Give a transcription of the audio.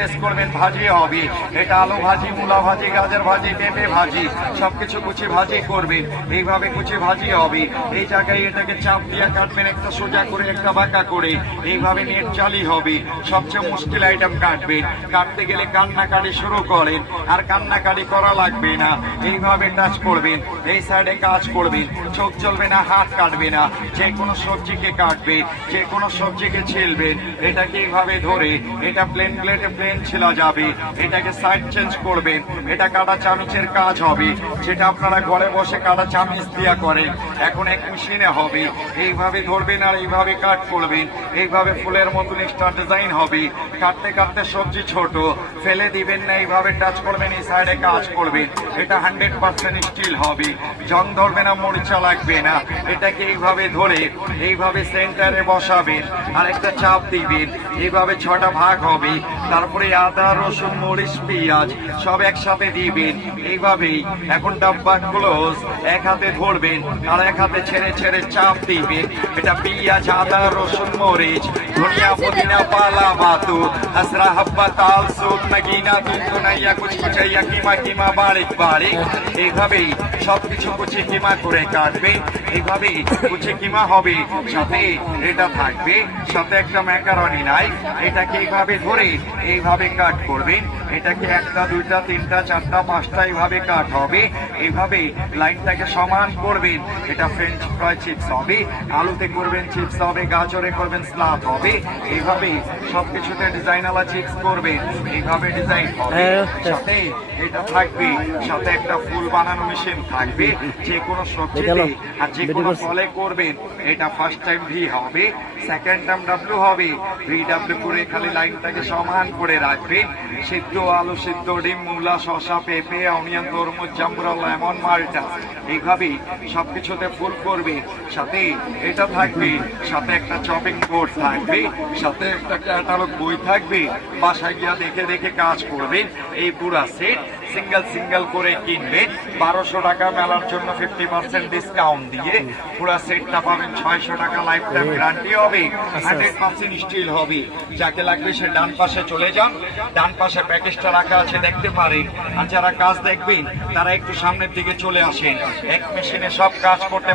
Press করবেন, ভাজি হবে। এটা আলু ভাজি, মূলা ভাজি, গাজর ভাজি, পেঁপে ভাজি, সবকিছু কুচি ভাজি করবেন। এইভাবে কুচি ভাজি হবে। এই জায়গায় এটাকে চাপ দিয়ে কাটবেন, একটা সোজা করে একটা বাঁকা করে। এইভাবে নেট চালি হবে। সবচেয়ে মুশকিল আইটেম কাটবেন। কাটতে গেলে কান্নাকাটি শুরু করেন, আর কান্নাকাটি করা লাগবে না। এইভাবে টাচ করবেন, এই সাইডে কাজ করবেন, চোখ চলবে না, হাত কাটবে না। যে কোনো সবজিকে কাটবে, যে কোনো সবজিকে ছিলবেন। এটাকে এইভাবে ধরে, এটা প্লেন প্লেটে প্লেন ছিলা যাবে। এটাকে সাইড চেঞ্জ করবেন। এটা কাটা চামচের কাজ হবে, যেটা আপনারা ঘরে বসে কাটা চামচ দিয়া করেন, এখন এক মেশিনে হবে। এইভাবে ধরবেন আর এইভাবে কাট করবেন। এইভাবে ফুলের মতন এক্সট্রা ডিজাইন হবে। কাটতে কাটতে সবজি ছোট ফেলে দিবেন না, এইভাবে টাচ করবেন, এই সাইডে কাজ করবেন। এটা 100% স্টিল হবে, জং ধরবে না, মরিচা লাগবে না। এটাকে এইভাবে ধরে এইভাবে সেন্টারে বসাবেন আর একটা চাপ দিবেন। এইভাবে 6টা ভাগ হবে। তারপরে আদা, রসুন, মরিচ, পেঁয়াজ সব একসাথে দিবেন। এইভাবেই এখন ডাব্বা ক্লোজ, এক হাতে ধরবেন আর এক হাতে ছেড়ে ছেড়ে চাপ দিবেন। এটা পেঁয়াজ, আদা, রসুন, মরিচ, ধনিয়া, পুদিনা, পালা বাতু, আসরা, হাব্বা, তাল, সুপ, নাগিনা, তুনতুনাইয়া, কুচকুচাইয়া, কিমা কিমা, বারিক বারিক। এইভাবেই সবকিছু কুচি কিমা করে কাটবে। এইভাবেই কুচি কিমা হবে, সাথে এটা থাকবে, সাথে একটা ম্যাকারনি নাই। এটাকে এইভাবে ধরে এইভাবে কাট করবেন। এটাকে 1টা 2টা 3টা 4টা 5টা এইভাবে কাট হবে। এইভাবে লাইনটাকে সমান করবেন। এটা ফ্রেঞ্চ ফ্রাই চিপস হবে, আলুতে করবেন চিপস হবে, গাজরে করবেন স্লাদ হবে। এইভাবে সবকিছুতে ডিজাইনওয়ালা চিপস করবেন। এইভাবে ডিজাইন হবে, সাথে এটা থাকবে, সাথে একটা ফুল বানানো মেশিন থাকবে। যে কোনো সবজিতে আর যে কোনো ফলে করবেন। এটা ফার্স্ট টাইম ভি হবে, সেকেন্ড টাইম ডাব্লিউ হবে। VW করে খালি লাইনটাকে সমান করে রাখবেন। সিদ্ধ আলু, সিদ্ধ ডিম, মূলা, শসা, পেঁপে, অনিয়ন, তরমুজ, জাম্বুরা, লেমন, মাল্টা, এইভাবেই সবকিছুতে ফুল করবে। সাথে এটা থাকবে, সাথে একটা চপিং বোর্ড থাকবে, সাথে একটা ক্যাটালগ বই থাকবে। বাসায় গিয়া দেখে দেখে কাজ করবেন। এই পুরা সেট সিঙ্গেল সিঙ্গেল করে কিনবেন 1200 টাকা, মেলার জন্য 50% ডিসকাউন্ট দিয়ে পুরা সেটটা পাবেন 600 টাকা। লাইফ টাইম গ্যারান্টি হবে, 100% স্টিল হবে। যাকে লাগবে সে ডান পাশে চলে যান, ডান পাশে প্যাকেজটা রাখা আছে, দেখতে পারেন। আর যারা কাজ দেখবেন তারা একটু সামনের দিকে চলে আসেন, এক মেশিনে সব কাজ করতে